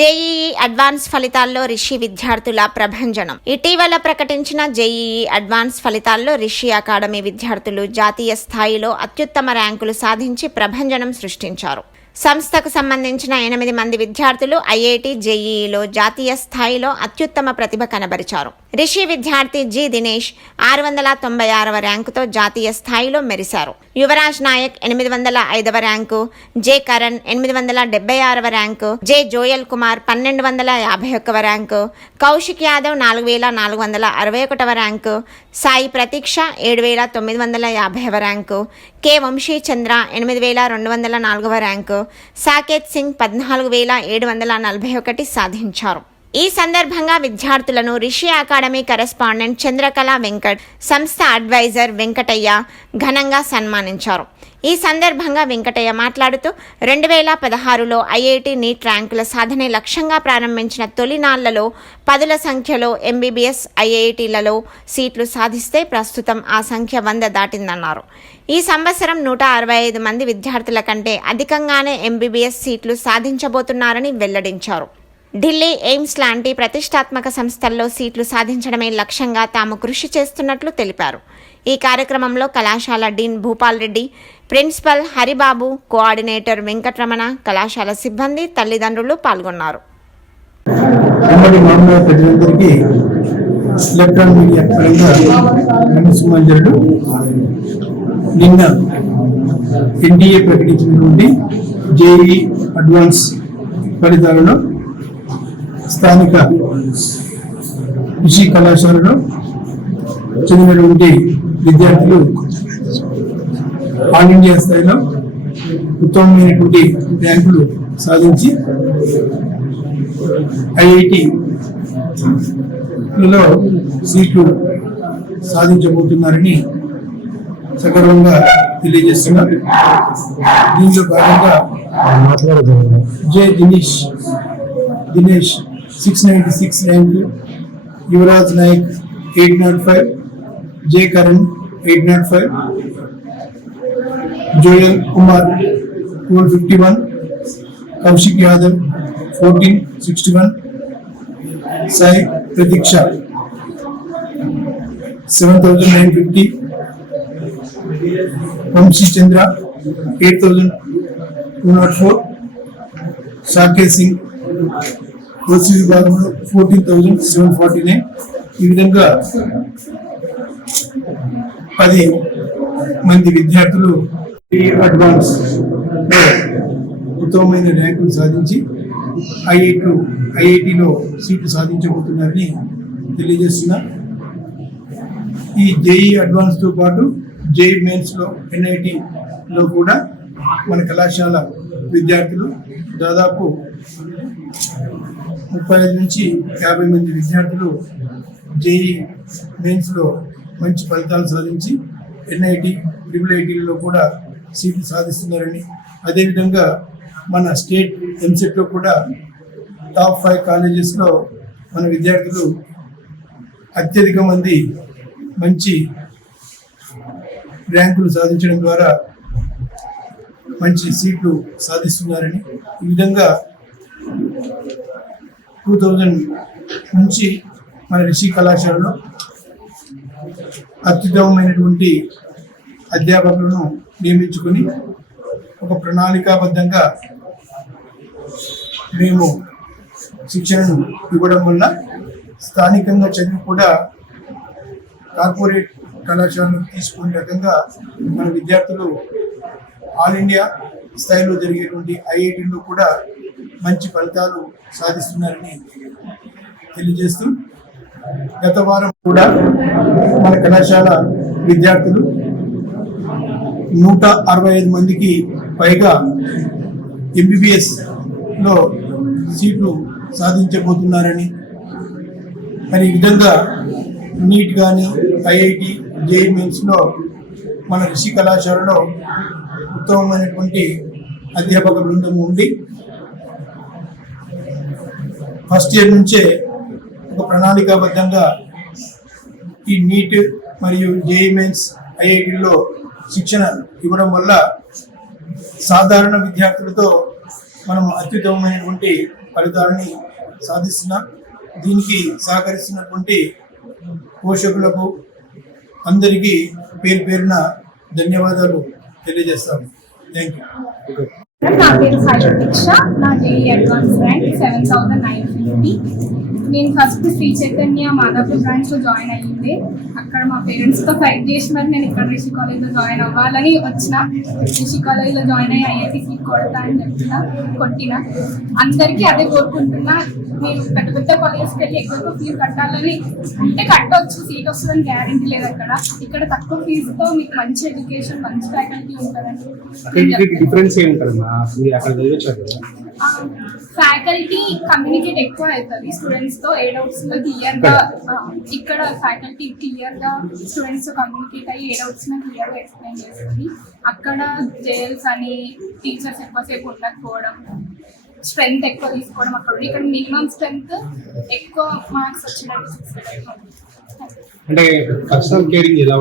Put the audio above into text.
JEE advance ఫలితాల్లో రిషి విద్యార్థుల ప్రభంజనం. ఇటీవల ప్రకటించిన జేఈఈ అడ్వాన్స్ ఫలితాల్లో రిషి అకాడమీ విద్యార్థులు జాతీయ స్థాయిలో అత్యుత్తమ ర్యాంకులు సాధించి ప్రభంజనం సృష్టించారు. సంస్థకు సంబంధించిన ఎనిమిది మంది విద్యార్థులు ఐఐటి జేఈఈలో జాతీయ స్థాయిలో అత్యుత్తమ ప్రతిభ కనబరిచారు. రిషి విద్యార్థి జి దినేష్ ఆరు వందల తొంభై ఆరవ ర్యాంకుతో జాతీయ స్థాయిలో మెరిశారు. యువరాజ్ నాయక్ ఎనిమిది వందల ఐదవ ర్యాంకు జె కరణ్ ఎనిమిది వందల డెబ్బై ఆరవ ర్యాంకు జె జోయల్ కుమార్ పన్నెండు వందల యాభై ఒక్కవ ర్యాంకు కౌశిక్ యాదవ్ నాలుగు వేల నాలుగు వందల అరవై ఒకటవ ర్యాంకు సాయి ప్రతీక్ష ఏడు వేల తొమ్మిది వందల యాభైవ ర్యాంకు కె వంశీ చంద్ర ఎనిమిది వేల రెండు వందల నాలుగవ ర్యాంకు సాకేత్ సింగ్ పద్నాలుగు వేల ఏడు వందల నలభై ఒకటి సాధించారు. ఈ సందర్భంగా విద్యార్థులను రిషి అకాడమీ కరెస్పాండెంట్ చంద్రకళ వెంకట్ సంస్థ అడ్వైజర్ వెంకటయ్య ఘనంగా సన్మానించారు. ఈ సందర్భంగా వెంకటయ్య మాట్లాడుతూ రెండు వేల పదహారులో ఐఐటి నీట్ ర్యాంకుల సాధనే లక్ష్యంగా ప్రారంభించిన తొలినాళ్ళలో పదుల సంఖ్యలో ఎంబీబీఎస్ ఐఐటీలలో సీట్లు సాధిస్తే ప్రస్తుతం ఆ సంఖ్య వంద దాటిందన్నారు. ఈ సంవత్సరం నూట అరవై ఐదు మంది విద్యార్థుల కంటే అధికంగానే ఎంబీబీఎస్ సీట్లు సాధించబోతున్నారని వెల్లడించారు. ఢిల్లీ ఎయిమ్స్ లాంటి ప్రతిష్టాత్మక సంస్థల్లో సీట్లు సాధించడమే లక్ష్యంగా తాము కృషి చేస్తున్నట్లు తెలిపారు. ఈ కార్యక్రమంలో కళాశాల dean Bhupal Reddy principal Haribabu coordinator Venkataramana కళాశాల సిబ్బంది తల్లిదండ్రులు పాల్గొన్నారు. నిన్న ఎన్డీఏ ప్రకటించినటువంటి జేఈ అడ్వాన్స్ ఫలితాలలో స్థానిక కృషి కళాశాలలో చెందినటువంటి విద్యార్థులు ఆల్ ఇండియా స్థాయిలో ఉత్తమమైనటువంటి ర్యాంకులు సాధించి ఐఐటి లలో సీట్లు సాధించబోతున్నారని సగర్వంగా తెలియజేస్తున్నారు. దీనిలో భాగంగా J Dinesh Dinesh six ninety six rank Yuvraj Nayak eight nought five J Karan eight nought five Joel Kumar twelve fifty one Kaushik Yadav fourteen sixty one Sai Pratiksha seven thousand nine fifty Vamshi Chandra eight thousand two nought four Saketh Singh OC విభాగంలో fourteen thousand seven forty nine ఈ విధంగా పది మంది విద్యార్థులు advance ఉత్తమమైన ర్యాంకులు సాధించి IIT ఐఐటిలో సీట్లు సాధించబోతున్నారని తెలియజేస్తున్నా. ఈ జేఈ అడ్వాన్స్తో పాటు జేఈ మెయిన్స్లో ఎన్ఐటిలో కూడా మన కళాశాల విద్యార్థులు దాదాపు ముప్పై ఐదు నుంచి యాభై మంది విద్యార్థులు జేఈ మెయిన్స్లో మంచి ఫలితాలు సాధించి ఎన్ఐటి ట్రిపుల్ ఐటీలలో కూడా సీట్లు సాధిస్తున్నారని. అదేవిధంగా మన స్టేట్ ఎంసెట్లో కూడా టాప్ ఫైవ్ కాలేజెస్లో మన విద్యార్థులు అత్యధిక మంది మంచి ర్యాంకులు సాధించడం ద్వారా మంచి సీట్లు సాధిస్తున్నారని. ఈ విధంగా టూ థౌజండ్ నుంచి మన రిషి కళాశాలలో అత్యుత్తమమైనటువంటి అధ్యాపకులను నియమించుకొని ఒక ప్రణాళికాబద్ధంగా మేము శిక్షణను ఇవ్వడం వల్ల స్థానికంగా చదివి కూడా కార్పొరేట్ కళాశాలను తీసుకునే రకంగా మన విద్యార్థులు ఆల్ ఇండియా స్థాయిలో జరిగేటువంటి ఐఐటీల్లో కూడా మంచి ఫలితాలు సాధిస్తున్నారని తెలియజేస్తూ గత వారం కూడా మన కళాశాల విద్యార్థులు నూట అరవై ఐదు మందికి పైగా ఎంబీబీఎస్లో సీట్లు సాధించబోతున్నారని మరి ఈ విధంగా నీట్ కానీ ఐఐటి జేఈ మెయిన్స్లో మన ఋషి కళాశాలలో ఉత్తమమైనటువంటి అధ్యాపక బృందం ఉండి ఫస్ట్ ఇయర్ నుంచే ఒక ప్రణాళికాబద్ధంగా ఈ నీట్ మరియు జేఈ మెయిన్స్ ఐఐటిలో శిక్షణ ఇవ్వడం వల్ల సాధారణ విద్యార్థులతో మనం అత్యుత్తమమైనటువంటి ఫలితాలని సాధిస్తున్నాం దీనికి సహకరిస్తున్నటువంటి పోషకులకు అందరికీ పేరు పేరున ధన్యవాదాలు తెలియజేస్తాము. Thank you. నా పేరు సాయి దీక్ష. నా JE advance rank seven thousand nine fifty నేను ఫస్ట్ శ్రీ చైతన్య మాదాపూర్ బ్రాంచ్లో జాయిన్ అయ్యింది. అక్కడ మా పేరెంట్స్తో ఫైట్ చేసి మరి నేను ఇక్కడ రిషి కాలేజ్లో జాయిన్ అవ్వాలని వచ్చిన. రిషి కాలేజ్లో జాయిన్ అయ్యి ఐఐటి సీట్ కొడతా అని చెప్పిన కొట్టిన. అందరికీ అదే కోరుకుంటున్నా. మీరు పెద్ద పెద్ద కాలేజ్కి వెళ్ళి ఎక్కువ ఫీజు కట్టాలని ఉంటే కట్టవచ్చు సీట్ వస్తుందని గ్యారంటీ లేదు అక్కడ. ఇక్కడ తక్కువ ఫీజుతో మీకు మంచి ఎడ్యుకేషన్ మంచి ఫ్యాకల్టీ డిఫరెన్స్ అక్కడ కదా? ఫ్యాకల్టీ కమ్యూనికేట్ ఎక్కువ అవుతుంది. స్టూడెంట్స్తో ఏ డౌట్స్ క్లియర్గా ఇక్కడ. ఫ్యాకల్టీ క్లియర్గా స్టూడెంట్స్తో కమ్యూనికేట్ అయ్యి ఏ డౌట్స్ క్లియర్గా ఎక్స్ప్లెయిన్ చేస్తుంది. అక్కడ జైల్స్ అని టీచర్స్ ఎక్కువసేపు ఉండకపోవడం స్ట్రెంగ్త్ ఎక్కువ తీసుకోవడం అక్కడ ఇక్కడ మినిమం స్ట్రెంగ్త్ ఎక్కువ మార్క్స్ వచ్చినట్టు అంటే పర్సనల్ కేరింగ్ ఎలా